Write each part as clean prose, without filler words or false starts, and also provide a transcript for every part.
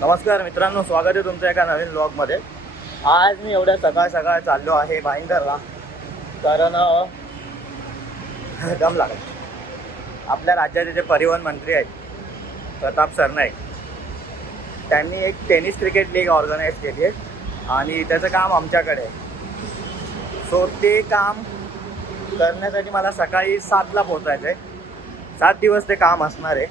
नमस्कार मित्रांनो, स्वागत आहे तुमचं एका नवीन व्लॉगमध्ये. आज मी एवढ्या सकाळ चाललो आहे भाईंदरला, कारण दम लागला. आपल्या राज्याचे जे परिवहन मंत्री आहेत प्रताप सरनाईक, त्यांनी एक टेनिस क्रिकेट लीग ऑर्गनाईज केली आहे आणि त्याचं काम आमच्याकडे आहे. सो ते काम करण्यासाठी मला सकाळी 7ला पोहोचायचं आहे. 7 दिवस ते काम असणार आहे.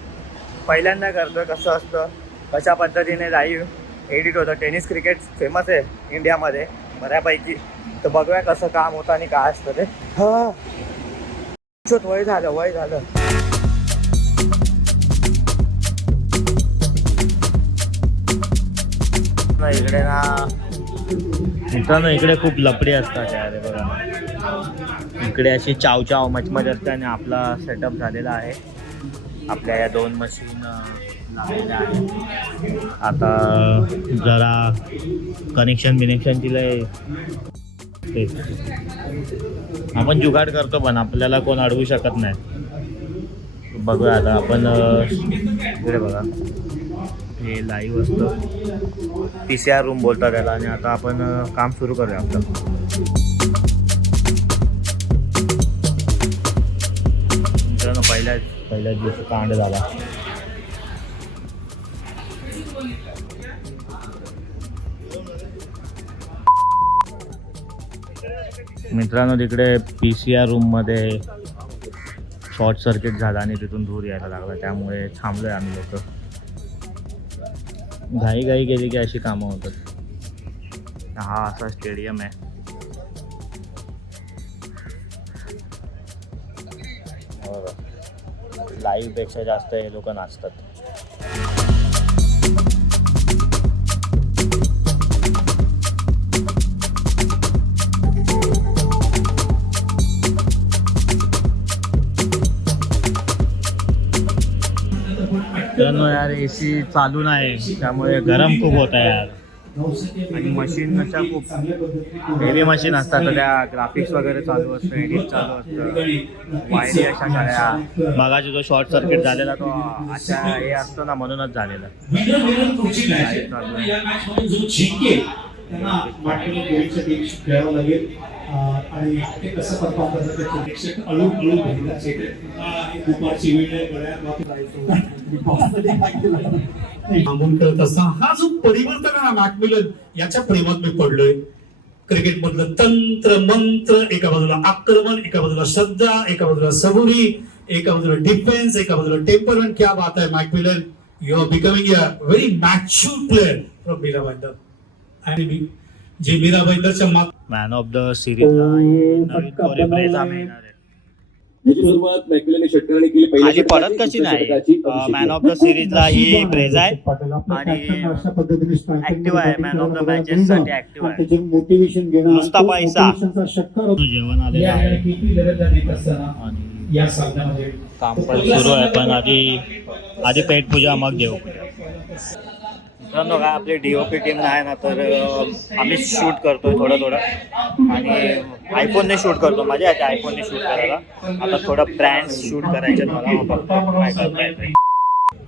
पहिल्यांदा करतो आहे कसं असतं, कशा पद्धतीने लाईव्ह एडिट होतं. टेनिस क्रिकेट फेमस आहे इंडियामध्ये बऱ्यापैकी, तर बघूया कसं काम होतं आणि काय असतं ते. वय झालं इकडे ना मित्रांनो, इकडे खूप लपडी असतात यार. बघा इकडे अशी चाव मचमच असते आणि आपला सेटअप झालेला आहे. आपल्या या 2 मशीन लागलेल्या आहेत. आता जरा कनेक्शन दिलंय, आपण जुगाड करतो पण आपल्याला कोण अडवू शकत नाही. बघूया आता आपण. इकडे बघा हे लाईव्ह असतं, PCR रूम बोलतात त्याला. आणि आता आपण काम सुरू करूया आपलं. मित्रांनो, पहिल्याच दिवशी कांड झाला. मित्रांनो, तिकडे PCR रूममध्ये शॉर्ट सर्किट झाला आणि तिथून धूर यायला लागला, त्यामुळे थांबलोय आम्ही लोक. घाई केली की अशी कामं होतात. हा असा स्टेडियम आहे. लाईव्ह पेक्षा जास्त हे लोक नाचतात. मित्रांनो यार, AC चालू नाही त्यामुळे गरम खूप होत आहे यार. आणि मशीन अशा खूप हेवी मशीन असतात, तर त्या ग्राफिक्स वगैरे चालू असतं, एडिट चालू असतं. वायरी अशा सगळ्या. मगाशी जो शॉर्ट सर्किट झालेला तो अशा हे असतं ना, म्हणूनच झालेला. आणि ते कसं परफॉर्म करतात ते प्रेक्षक अळून दुपारची वेळ कळत असताना हा जो परिवर्तन आहे मॅकमिलन याच्या प्रेमात मी पडलोय. क्रिकेट मधलं तंत्र मंत्र, एका बाजूला आक्रमण, एका बाजूला श्रद्धा, एका बाजूला सबुरी, एका बाजूला डिफेन्स, एका बाजूला टेम्परमेंट. क्या बात आहे McMillan, you are becoming a very mature player from Mira Bhayandar. आणि मी जे मीरा भाईंदरच्या मॅन ऑफ द सिरीज खाली पडत कशी नाही. मॅन ऑफ द सिरीजला ही प्रेज आहे आणि ऍक्टिव्ह आहे. मॅन ऑफ द मॅचेस साठी ऍक्टिव्ह आहे. नुसता पैसा. जेवण आलेलं आहे आणि काम पण सुरू आहे, पण आधी पेट पूजा मग देव पूजा. मित्रांनो, काय आपली DOP टीम नाही ना, तर आम्ही शूट करतोय थोडं आणि आयफोनने शूट करतो. मजा येते आयफोनने शूट करायला. आता थोडं ब्रँड्स शूट करायचे मला, मग बघतो काय करता येते.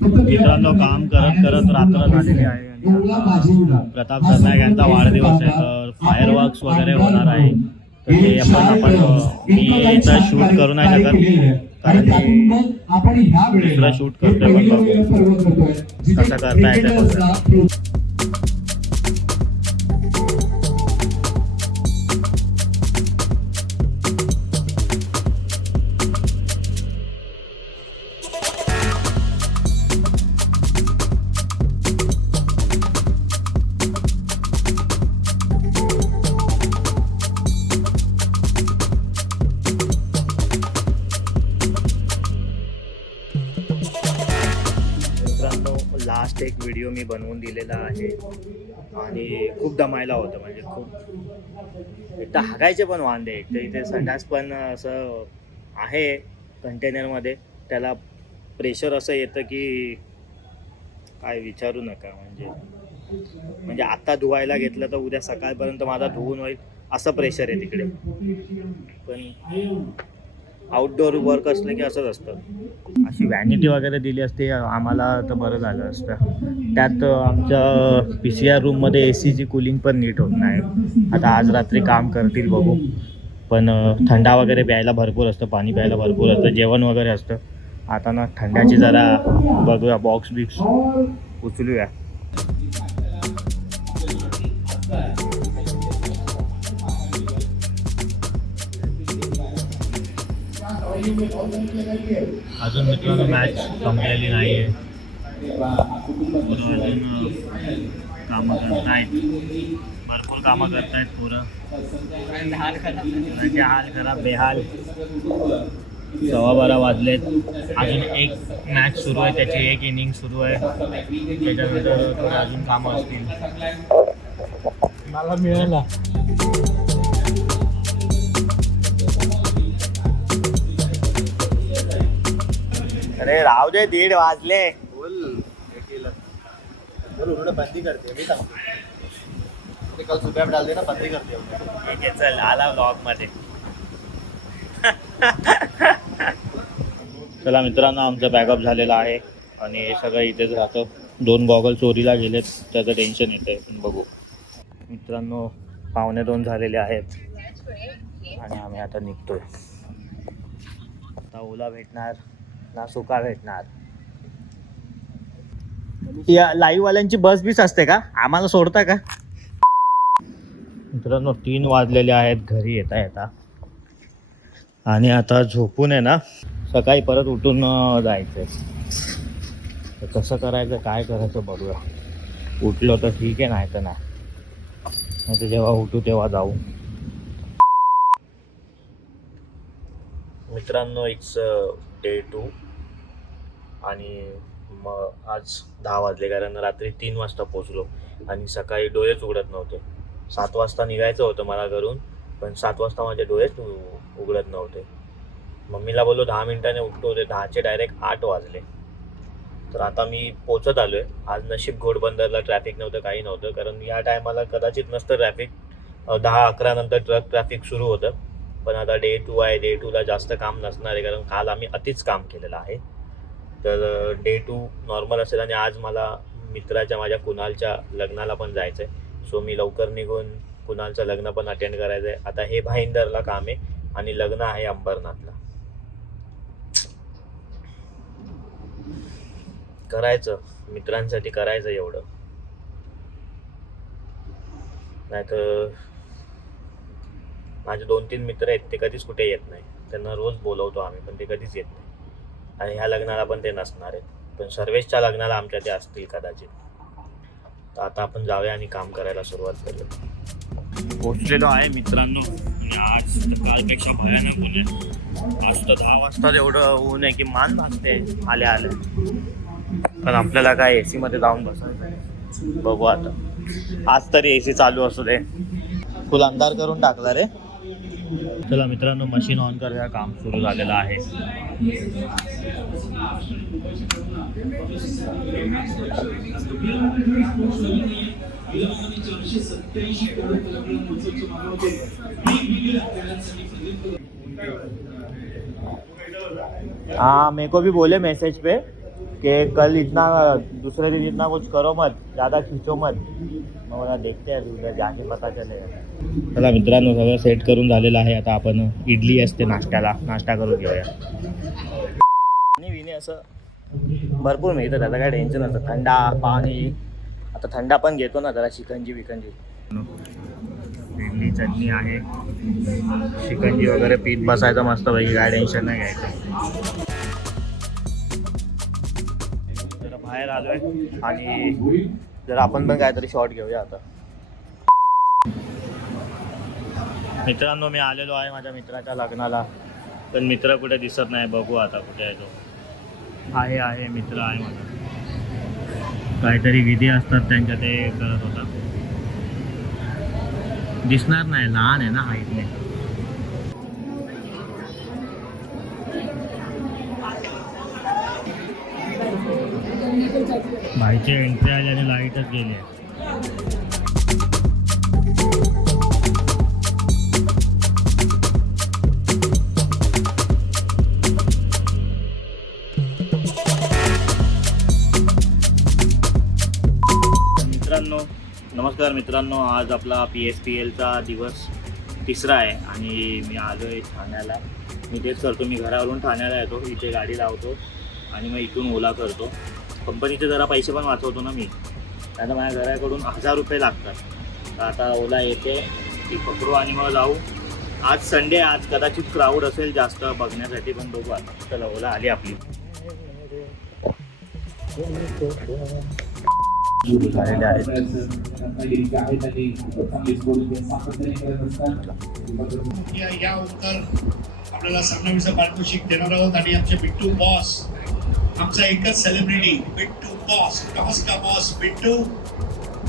मित्रांनो, काम करत रात्र झालेली आहे आणि प्रताप सरनाईक यांचा वाढदिवस आहे, तर फायरवर्क्स वगैरे होणार आहे. तर ते आपण मी इथं शूट करू नाही शकत, कारण दुसरा शूट करतोय, पण बघू कसं करता येतं. लास्ट एक व्हिडिओ मी बनवून दिलेला आहे आणि खूप दमायला होतं. म्हणजे खूप एक तर हागायचे पण वांदे, एक तर इथे संडास पण असं आहे कंटेनरमध्ये, त्याला प्रेशर असं येतं की काय विचारू नका. म्हणजे आता धुवायला घेतलं तर उद्या सकाळपर्यंत माझा धुवून होईल असं प्रेशर आहे तिकडे. पण आउटडोअर वर्क असलं की असंच असतं. अशी व्हॅनिटी वगैरे दिली असते आम्हाला तर बरं झालं असतं. त्यात आमच्या PCR रूममध्ये ACची कूलिंग पण नीट होत नाही. आता आज रात्री काम करतील बघू. पण थंडा वगैरे प्यायला भरपूर असतं, पाणी प्यायला भरपूर असतं, जेवण वगैरे असतं. आता ना थंड्याची जरा बघूया, बॉक्स बिक्स उचलूया. अजून मित्रांनो मॅच संपलेली नाही आहे. अजून कामं करतायत, भरपूर कामं करतायत पोरं. हाल खराब बेहाल. 12:15 वाजलेत. अजून एक मॅच सुरू आहे, त्याची एक इनिंग सुरू आहे. त्याच्यानंतर थोडं अजून कामं असतील. मला मिळाला अरे राव दे, 1:30 वाजले. बोल बंदी करते मी सांगतो. कल सुबह में डाल देना, बंदी करते. ठीक आहे, चल आला व्लॉग मध्ये. चला मित्रांनो, आमचं बॅकअप झालेलं आहे आणि हे सगळं इथेच राहतं. 2 गॉगल चोरीला गेलेत, त्याचं टेन्शन येतं. पण बघू मित्रांनो, 1:45 झालेले आहेत आणि आम्ही आता निघतोय. आता ओला भेटणार ना सुका भेटणार. या लाईव्हवाल्यांची बस बीस असते का? आम्हाला सोडता का? मित्रांनो 3 वाजलेले आहेत घरी येता येता. आणि आता झोपून आहे ना, सकाळी परत उठून जायचं आहे. तर कसं करायचं, काय करायचं बघूया. उठलो तर ठीक आहे, नाही तर नाही तर जेव्हा उठू तेव्हा जाऊ. मित्रांनो इट्स डे 2 आणि मग आज 10 वाजले, कारण रात्री 3 वाजता पोचलो आणि सकाळी डोळेच उघडत नव्हते. 7 वाजता निघायचं होतं मला घरून, पण 7 वाजता माझे डोळेच उघडत नव्हते. मम्मीला बोललो 10 मिनिटाने उठतो, ते 10चे डायरेक्ट 8 वाजले. तर आता मी पोचत आलो आहे. आज नशीब घोडबंदरला ट्रॅफिक नव्हतं, काही नव्हतं, कारण या टायमाला कदाचित नसतं ट्रॅफिक. 10-11 नंतर ट्रॅफिक सुरू होतं. पण आता डे 2 आहे, डे 2ला जास्त काम नसणार आहे, कारण काल आम्ही अतिच काम केलेलं आहे. तर डे 2 नॉर्मल असेल. आणि आज मला मित्राच्या, माझ्या कुणालच्या लग्नाला पण जायचं आहे. सो मी लवकर निघून कुणालचं लग्न पण अटेंड करायचं आहे. आता हे भाईंदरला काम आहे आणि लग्न आहे अंबरनाथला. करायचं, मित्रांसाठी करायचं एवढं. नाही तर माझे 2-3 मित्र आहेत, ते कधीच कुठे येत नाही. त्यांना रोज बोलवतो आम्ही, पण ते कधीच येत नाही. आणि ह्या लग्नाला पण ते नसणार आहेत, पण सर्वेशच्या लग्नाला आमच्या ते असतील कदाचित. तर आता आपण जाऊया आणि काम करायला सुरुवात करूया. पोचलेलो आहे मित्रांनो, आणि आज कालपेक्षा भयानक ऊन आहे. आज तर 10 वाजता एवढं ऊन आहे की मान भासते आले आले. पण आपल्याला काय AC मध्ये जाऊन बसायचं. बघू आता, आज तरी AC चालू असू दे. फुल अंधार करून टाकला रे. चला मित्रांनो, मशीन ऑन करूया, काम सुरू झालेलं आहे. हाँ, मेरे को भी बोले मैसेज पे कि कल इतना दूसरे दिन इतना कुछ करो मत, ज़्यादा खींचो मत. मग मला देखते आहे, उद्या जाके पता चलेगा. चला मित्रांनो, सगळं सेट करून झालेलं आहे. आता आपण इडली असते नाश्त्याला, नाश्ता करून घेऊया. पाणी विणे असं भरपूर मिळतं, त्याचं काय टेन्शन नसतं. थंडा पाणी, आता थंडा पण घेतो ना जरा, शिकंजी विकंजी. इडली चटणी आहे, शिकंजी वगैरे पीठ बसायचं मस्त पैकी, काय टेन्शन नाही घ्यायचं. जरा बाहेर आलोय आणि जर आपण पण काहीतरी शॉट घेऊया आता. मित्रांनो, मी आलेलो आहे माझ्या मित्राच्या लग्नाला, पण मित्र कुठे दिसत नाही. बघू आता कुठे आहे तो. आहे मित्र आहे माझा. काहीतरी विधी असतात त्यांच्या, ते करत होता. दिसणार नाही, लहान आहे ना हाईटने. भाईची एंट्री आली आणि लाईटच गेली आहे. नमस्कार मित्रांनो, आज आपला PSPLचा दिवस तिसरा आहे आणि मी आलो आहे ठाण्याला. मी तेच करतो, मी घरावरून ठाण्याला येतो, इथे गाडी लावतो आणि मग इथून ओला करतो. कंपनीचे जरा पैसे पण वाचवतो ना मी, आता माझ्या घराकडून 1000 रुपये लागतात. तर आता ओला येते ती पकडू आणि मग जाऊ. आज संडे, आज कदाचित क्राऊड असेल जास्त बघण्यासाठी, पण बघू आता. चला, ओला आली आपली. झालेले आहेत. या उत्तर आपल्याला सामनावीचं पारितोषिक देणार आहोत आणि आमचे बिट्टू बॉस, आमचा एकच सेलिब्रिटी बिट्टू बॉस, टॉस का बॉस बिट्टू,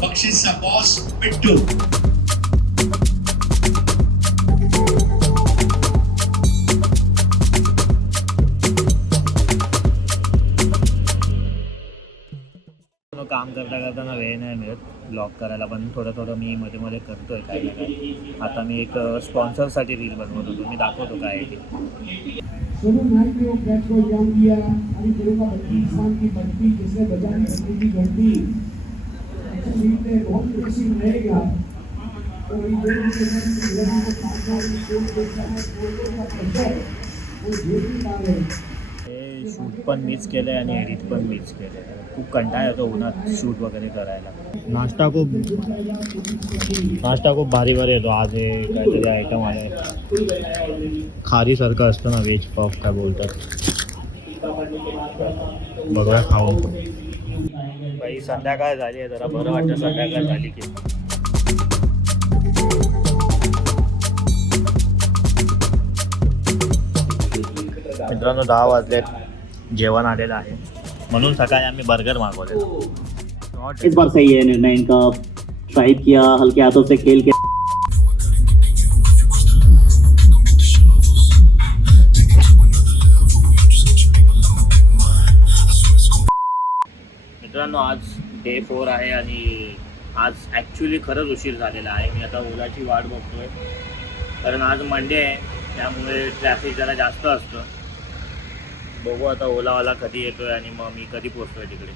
बक्षीसचा बॉस बिट्टू. काम करताना वेळ नाही मिळत ब्लॉग करायला, पण थोडं मी मध्ये करतोय काय ना काय. आता मी एक स्पॉन्सरसाठी रील बनवत होतो, मी दाखवतो काय आहे ते. शूट पण मीच केलं आहे आणि एडिट पण मीच केलं आहे. खूप कंटाळा येतो उन्हात शूट वगैरे करायला. नाश्ता खूप भारी येतो. आज हे काहीतरी आयटम आहे, खारीसारखं असतं ना, व्हेज पफ काय बोलतात. बघूया खाऊन. बाई संध्याकाळ झाली आहे, जरा बरं वाटतं संध्याकाळ झाली की. मित्रांनो 10 वाजलेत, जेवण आलेलं आहे म्हणून सकाळी आम्ही बर्गर मागवले. इस बार सही है निर्णय इनका, ट्राइब किया, हल्के हाथों से खेल के. मित्रांनो आज डे 4 आहे आणि आज ॲक्च्युली खरंच उशीर झालेला आहे. मी आता ओलाची वाट बघतोय, कारण आज मंडे आहे, त्यामुळे ट्रॅफिक जरा जास्त असतं. बघू आता ओलावाला कधी येतोय आणि मग मी कधी पोहोचतोय तिकडे.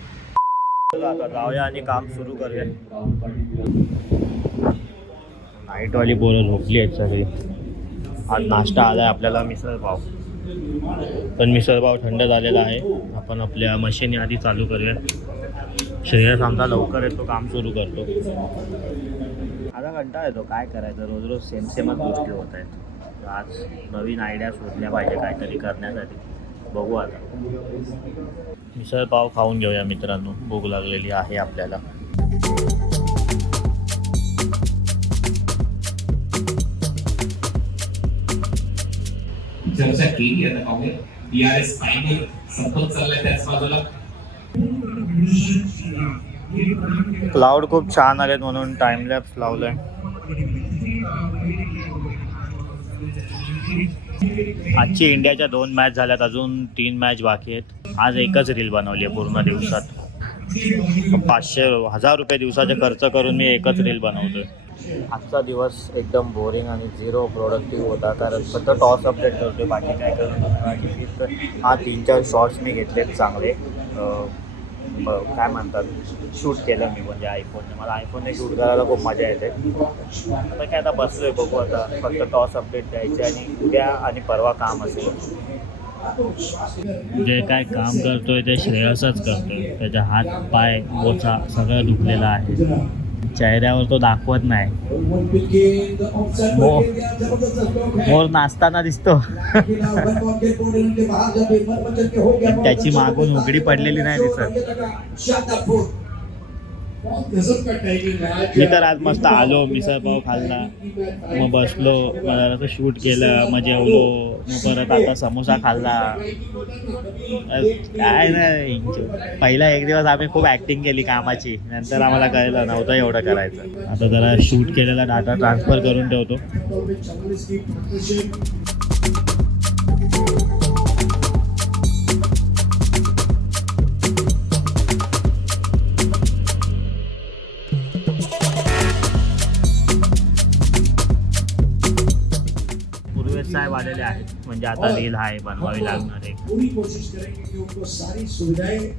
आता जाऊया आणि काम सुरू करूया. नाईटवाली पोरं झोपली आहेत सगळी. आज नाश्ता आला आहे आपल्याला मिसळपाव, पण मिसळपाव थंड झालेला आहे. आपण आपल्या मशीनने आधी चालू करूया. श्रेयस आमचा लवकर येतो, काम सुरू करतो. आता कंटाळा येतो, काय करायचं, रोज सेमच गोष्टी होत आहेत. आज नवीन आयडिया शोधल्या पाहिजे काहीतरी करण्यासाठी. बघू आता. मिसळपाव खाऊन घेऊया मित्रांनो, भूक लागलेली आहे आपल्याला. चर्चा केली आता पाहूया. BRS फायनल संपत चाललाय त्याच बाजूला. क्लाउड खूप छान आलेत म्हणून टाइमलॅप्स लावलंय. आजची इंडियाच्या 2 मॅच झाल्यात, अजून 3 मॅच बाकी आहेत. आज एकच रील बनवली आहे पूर्ण दिवसात. 500-1000 रुपये दिवसाचे खर्च करून मी एकच रील बनवतोय. आजचा दिवस एकदम बोरिंग आणि 0 प्रोडक्टिव्ह होता, कारण फक्त टॉस अपडेट करतोय, बाकी काय करतो. हा 3-4 शॉर्ट्स मी घेतलेत चांगले, काय म्हणतात, शूट केलं मी म्हणजे आयफोनने. मला आयफोनने शूट करायला खूप मजा येते. आता काय, आता बसलोय, बघू आता. फक्त टॉस अपडेट द्यायचे आणि उद्या आणि परवा काम असेल. जे काय काम करतोय ते श्रेयसच करतोय. त्याचा हात पाय बोचा सगळं दुखलेला आहे. चेहऱ्यावर तो दाखवत नाही. मोर नाचताना दिसतो. त्याची मागून उघडी पडलेली नाही दिसत. मी तर आज मस्त आलो, मिसळपाव खाल्ला, मग बसलो, जरासं शूट केलं, मग जेवलो, मग परत आता समोसा खाल्ला. काय नाही, पहिला एक दिवस आम्ही खूप ॲक्टिंग केली कामाची, नंतर आम्हाला कळलं नव्हतं एवढं करायचं. आता जरा शूट केलेला डाटा ट्रान्सफर करून ठेवतो. साहेब आलेले आहेत, म्हणजे आता रील आहे बनवावी लागणार आहे. पूरी कोशिश करेंगे कि उनको सारी सुविधाएं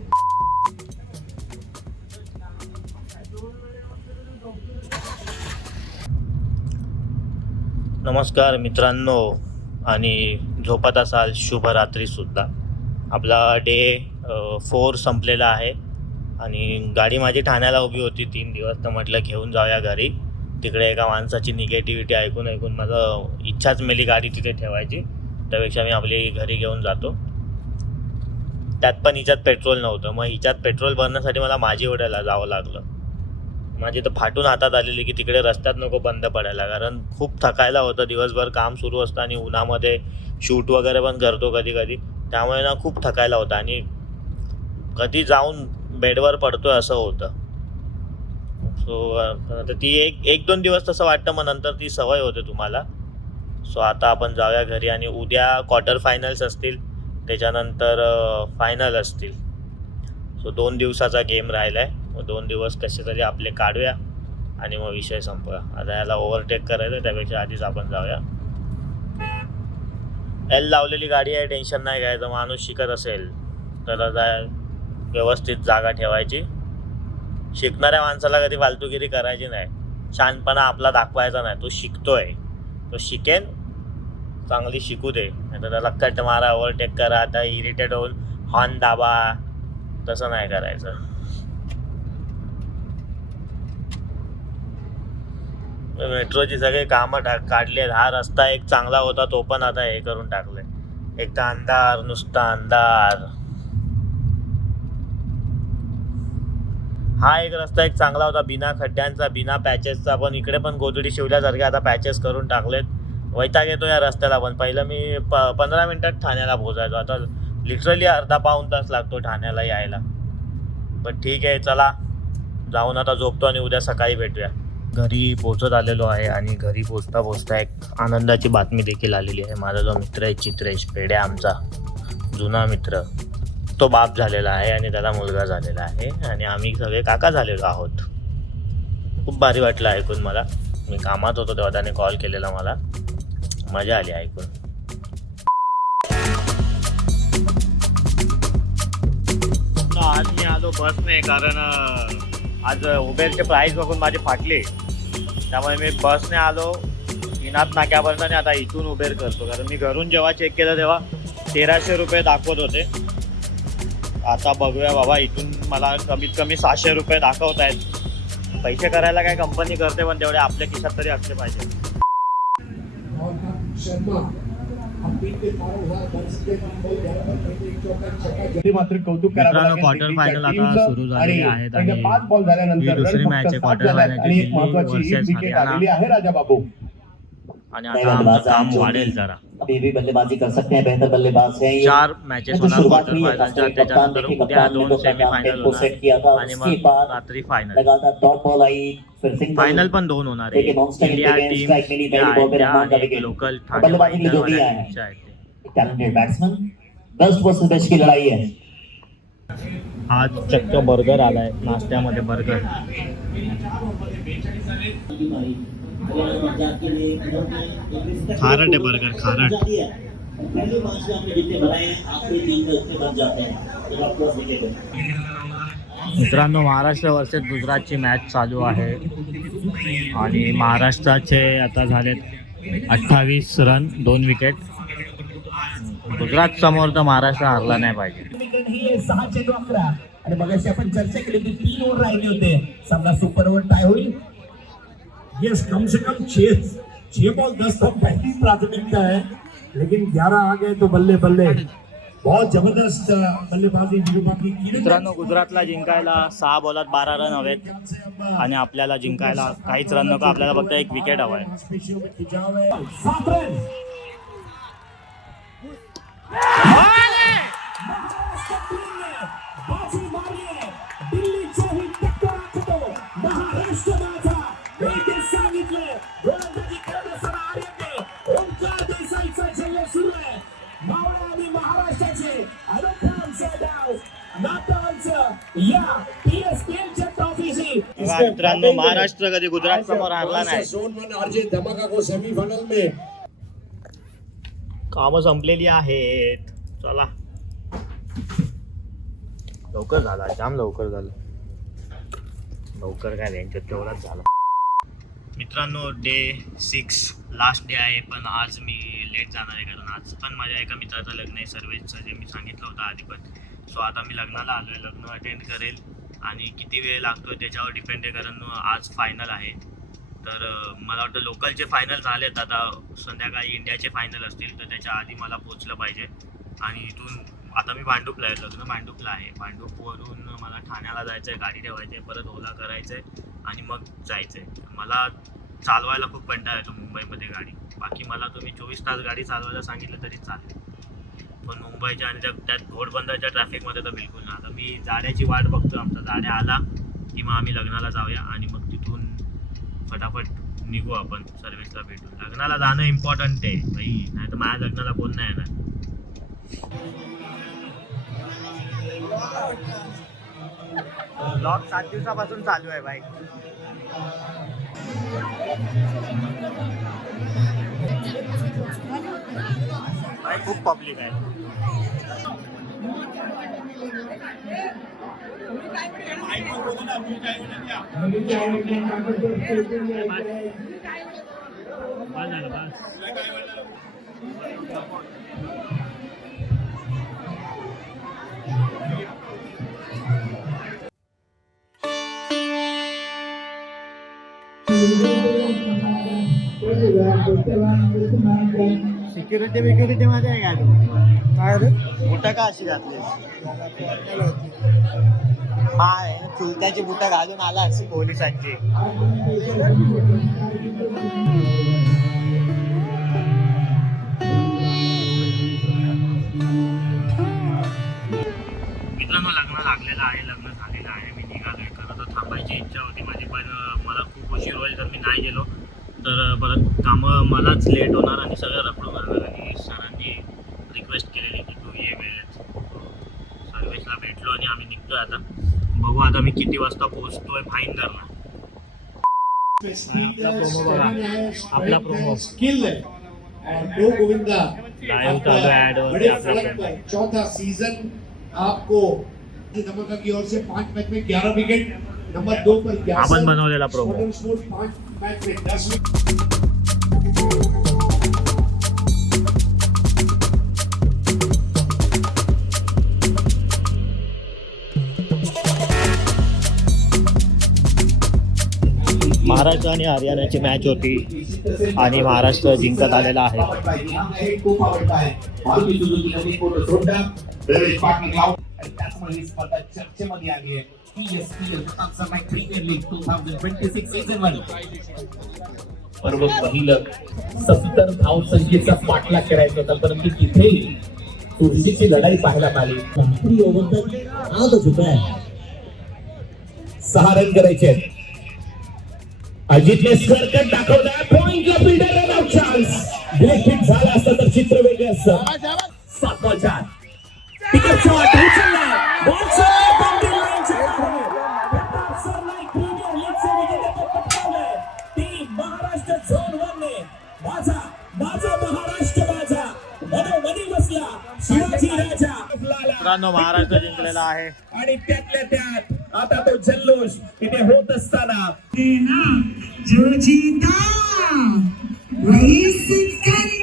नमस्कार मित्रांनो, आणि झोपत असाल शुभरात्रीसुद्धा. आपला डे 4 संपलेला आहे आणि गाडी माझी ठाण्याला उभी होती 3 दिवस. तर म्हटलं घेऊन जाऊया घरी. तिकडे एका माणसाची निगेटिव्हिटी ऐकून माझं इच्छाच मेली गाडी तिथे ठेवायची. त्यापेक्षा मी आपली घरी घेऊन जातो. त्यात पण हिच्यात पेट्रोल नव्हतं. मग हिच्यात पेट्रोल भरण्यासाठी मला माझी ओढायला जावं लागलं. माझी तर फाटून हातात आलेली की तिकडे रस्त्यात नको बंद पडायला, कारण खूप थकायला होतं. दिवसभर काम सुरू असतं आणि उन्हामध्ये शूट वगैरे पण करतो कधी कधी, त्यामुळे ना खूप थकायला होतं आणि कधी जाऊन बेडवर पडतोय असं होतं. सो आता ती एक दोन दिवस तसं वाटतं, मग नंतर ती सवय होते तुम्हाला. सो आता आपण जाऊया घरी आणि उद्या क्वार्टर फायनल्स असतील, त्याच्यानंतर फायनल असतील. सो 2 दिवसाचा गेम राहिला आहे. मग 2 दिवस कसे तरी आपले काढूया आणि मग विषय संपूया. आता याला ओव्हरटेक करायचं, त्यापेक्षा आधीच आपण जाऊया. एल लावलेली गाडी आहे, टेन्शन नाही घ्यायचं. माणूस शिकत असेल तर व्यवस्थित जागा ठेवायची. शिकणाऱ्या माणसाला कधी फालतूगिरी करायची नाही. शहाणपणा आपला दाखवायचा नाही. तो शिकतोय, तो शिकेन, चांगली शिकू दे. नाही तर त्याला कट मारा, ओव्हरटेक करा, आता इरिटेट होऊन हॉर्न दाबा, तसं नाही करायचं. मेट्रोची सगळे कामं काढली आहेत. हा रस्ता एक चांगला होता, तो पण आता हे करून टाकले. एक तर अंधार, नुसता अंधार. हा एक रस्ता एक चांगला होता, बिना खड्ड्यांचा, बिना पॅचेसचा. पण इकडे पण गोधडी शिवल्यासारखे आता पॅचेस करून टाकलेत. वैताग येतो या रस्त्याला. पण पहिलं मी 15 मिनिटात ठाण्याला पोहोचायचो, आता लिटरली अर्धा पाऊण तास लागतो ठाण्याला यायला. पण ठीक आहे, चला जाऊन आता झोपतो आणि उद्या सकाळी भेटूया. घरी पोचत आलेलो आहे आणि घरी पोचता एक आनंदाची बातमी देखील आलेली आहे. माझा जो मित्र आहे चित्रेश पेढे, आमचा जुना मित्र, तो बाप झालेला आहे आणि त्याला मुलगा झालेला आहे आणि आम्ही सगळे काका झालेलो आहोत. खूप भारी वाटलं ऐकून मला. मी कामात होतो तेव्हा त्याने कॉल केलेला, मला मजा आली ऐकून. आज मी आलो बसने, कारण आज उबेरचे प्राईस बघून माझे फाटले. त्यामुळे मी बसने आलो इनात नाक्यापर्यंत आणि आता इथून उबेर करतो. कारण मी घरून जेव्हा चेक केलं तेव्हा 1300 रुपये दाखवत होते. आता बघूया बाबा, इथून मला कमीत कमी 600 रुपये दाखवत आहेत. पैसे करायला काय कंपनी करते, पण तेवढे आपल्या खिशात तरी असले पाहिजे. मात्र कौतुक मित्रांनो, क्वार्टर फायनल आता सुरू झालेले आहेत आणि 5 बॉल झाल्यानंतर ही दुसरी मॅच आहे क्वार्टर फायनलची, दिल्ली वर्सेस हरियाणा. आहे राजा बाबू. आणि आता आमचं काम वाढेल जरा. अभी भी बल्लेबाजी कर सकते हैं, बेहतर बल्लेबाज हैं ये. 4 मॅचेस होणार क्वार्टर फायनलच्या, त्याच्यानंतर उद्या 2 सेमीफायनल होणार आणि मग रात्री फायनल. लगातार डॉट बॉल आई, फिर सिंगल. फायनल पण 2 होणार आहे. इंडिया टीम आणि लोकल ठाणे वाईल्डरवाल्या टीमच्या आहेत. Talented batsman, best versus best की लड़ाई है. आज चक्क बर्गर आलाय नाश्त्यामध्ये, बर्गर. खारट आहे बर्गर, खारट. मित्रांनो, महाराष्ट्र वर्सेस गुजरातची मॅच चालू आहे आणि महाराष्ट्राचे आता झालेत 28 रन, 2 विकेट. गुजरात समोर तर महाराष्ट्र हारला नाही पाहिजे. 6-11 आणि मगाशी आपण चर्चा केली होती 3 ओव्हर राहिले होते, समजा सुपर ओव्हर टाय होईल. यस, कम से कम 6 बॉल 10 तक पहली प्राथमिकता है, लेकिन 11 आ गए तो बल्ले बल्ले. बहुत जबरदस्त बल्लेबाजी निरुपा की. मित्रांनो, गुजरातला जिंकायला 6 बॉलात 12 रन हवेत आणि आपल्याला जिंकायला काहीच रन नको. आपल्याला फक्त 1 विकेट हवा आहे. 7 रन. मित्रांनो, महाराष्ट्र कधी गुजरात समोर हारला नाही. सेमीफायनल में कामं संपलेली आहेत. चला, लवकर झाला, जाम लवकर झालं. लवकर काय त्यांच्यात तेवढाच झाला. मित्रांनो डे 6 लास्ट डे आहे, पण आज मी लेट जाणार आहे कारण आज पण माझ्या एका मित्राचं लग्न आहे सर्वेचं, जे मी सांगितलं होतं आधी पण. सो आता मी लग्नाला आलो आहे, लग्न अटेंड करेल आणि किती वेळ लागतो त्याच्यावर डिपेंड आहे कारण आज फायनल आहे. तर मला वाटतं लोकलचे फायनल झालेत, आता संध्याकाळी इंडियाचे फायनल असतील तर त्याच्या आधी मला पोचलं पाहिजे. आणि इथून आता मी भांडूपला आहे, लग्न भांडूपला आहे. भांडूपवरून मला ठाण्याला जायचं आहे, गाडी ठेवायची आहे, परत ओला करायचं आहे आणि मग जायचं आहे. मला चालवायला खूप कंटाळा येतो मुंबईमध्ये गाडी. बाकी मला तुम्ही 24 तास गाडी चालवायला सांगितलं तरी चालेल, पण मुंबईच्या आणि त्यात घोडबंदरच्या ट्रॅफिकमध्ये तर बिलकुल नाही. आता मी जाड्याची वाट बघतो, आमचा जाड्या आला की मग आम्ही लग्नाला जाऊया आणि मग तिथून फटाफट निघू आपण सर्व्हिसला भेटून. लग्नाला जाणं इम्पॉर्टंट आहे भाई, नाही तर माझ्या लग्नाला कोण नाही येणार. ब्लॉग 7 दिवसापासून चालू आहे भाई. भाई खूप पब्लिक आहे. सिक्युरिटी मध्ये आहे का तू? काय रे बुटा का अशी घातली? माय चुलत्याची बुटा घालून आला अशी पोलिसांची. मित्रांनो लग्न लागलेलं आहे, लग्न झालेलं आहे, मी निघालोय. खरं तर थांबायची इच्छा होती माझी, पण मला खूप उशीर होईल जर मी नाही गेलो तर परत कामं मलाच लेट होणार आणि सगळं रखडून जाणार. आणि सरांनी रिक्वेस्ट केलेली की तू ये वेळेत. सर्व्हिसला भेटलो आणि आम्ही निघतोय आता. बघू आता मी किती वाजता पोहोचतोय भाईंदरला. आपला प्रोमो स्किल है और दो गोविंदा लाइव चालू ऍड बड़े फलक पर चौथा सीजन आपको नमक की ओर से 5 मैच में 11 विकेट, नंबर 2 पर 11 आपण बनवलेला प्रोमो. 5 मैच में 10 विकेट. महाराष्ट्र आणि हरियाणाची मॅच होती आणि महाराष्ट्र जिंकत आलेला आहे. चर्चेमध्ये आली आहे. प्रीमियर लीग 2026 सीझन 1 बरोबर पहिलं 70 धावसंख्येचा पाठलाग करायचा होता, परंतु तिथे चुरशीची लढाई पाहायला मिळाली. आखरी ओव्हर तक आ चुका है. 6 रन करायचे. अजितने सरकट दाखवला, पॉइंटला बिल्डर रन आउट चान्स. ब्रेक हिट झाला असता तर चित्र वेगळं असतं. 7 4 पिकअप शॉट उचलला, बॉल सोडला, बाउंड्री लाईनच्या बाहेर. प्रताप सरनाईक प्रीमियर लीगचे विजेतेपद पटकावलंय. टीम महाराष्ट्र झोन 1 ने माझा महाराष्ट्र माझा मनोमनी बसला शिवाजी राजा. मित्रांनो महाराष्ट्र जिंकलेला आहे आणि त्यातल्या त्यात आता तो जल्लोष इथे होत असताना जो जीता वही सिकंदर.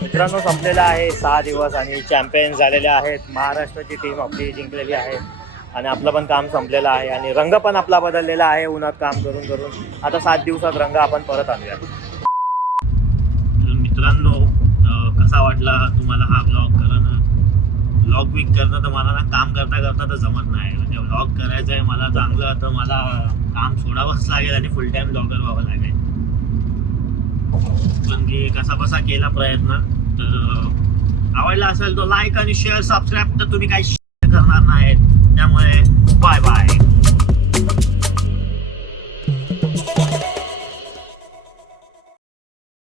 मित्रांनो संपलेला आहे 6 दिवस आणि चॅम्पियन झालेले आहेत. महाराष्ट्राची टीम आपली जिंकलेली आहे आणि आपलं पण काम संपलेलं आहे आणि रंग पण आपला बदललेला आहे उन्हात काम करून करून. आता 7 दिवसात रंग आपण परत आणूया. मित्रांनो कसा वाटला तुम्हाला हा व्लॉग विक करणं? तर मला ना काम करता करता तर जमत नाही. म्हणजे व्लॉग करायचं आहे मला चांगलं, तर मला काम सोडावंच लागेल आणि फुल टाईम ब्लॉगर व्हावं लागेल. पण मी कसा केला प्रयत्न. तर आवडला असेल तो लाईक आणि शेअर सबस्क्राईब तर तुम्ही काही करणार नाहीत, त्यामुळे बाय बाय.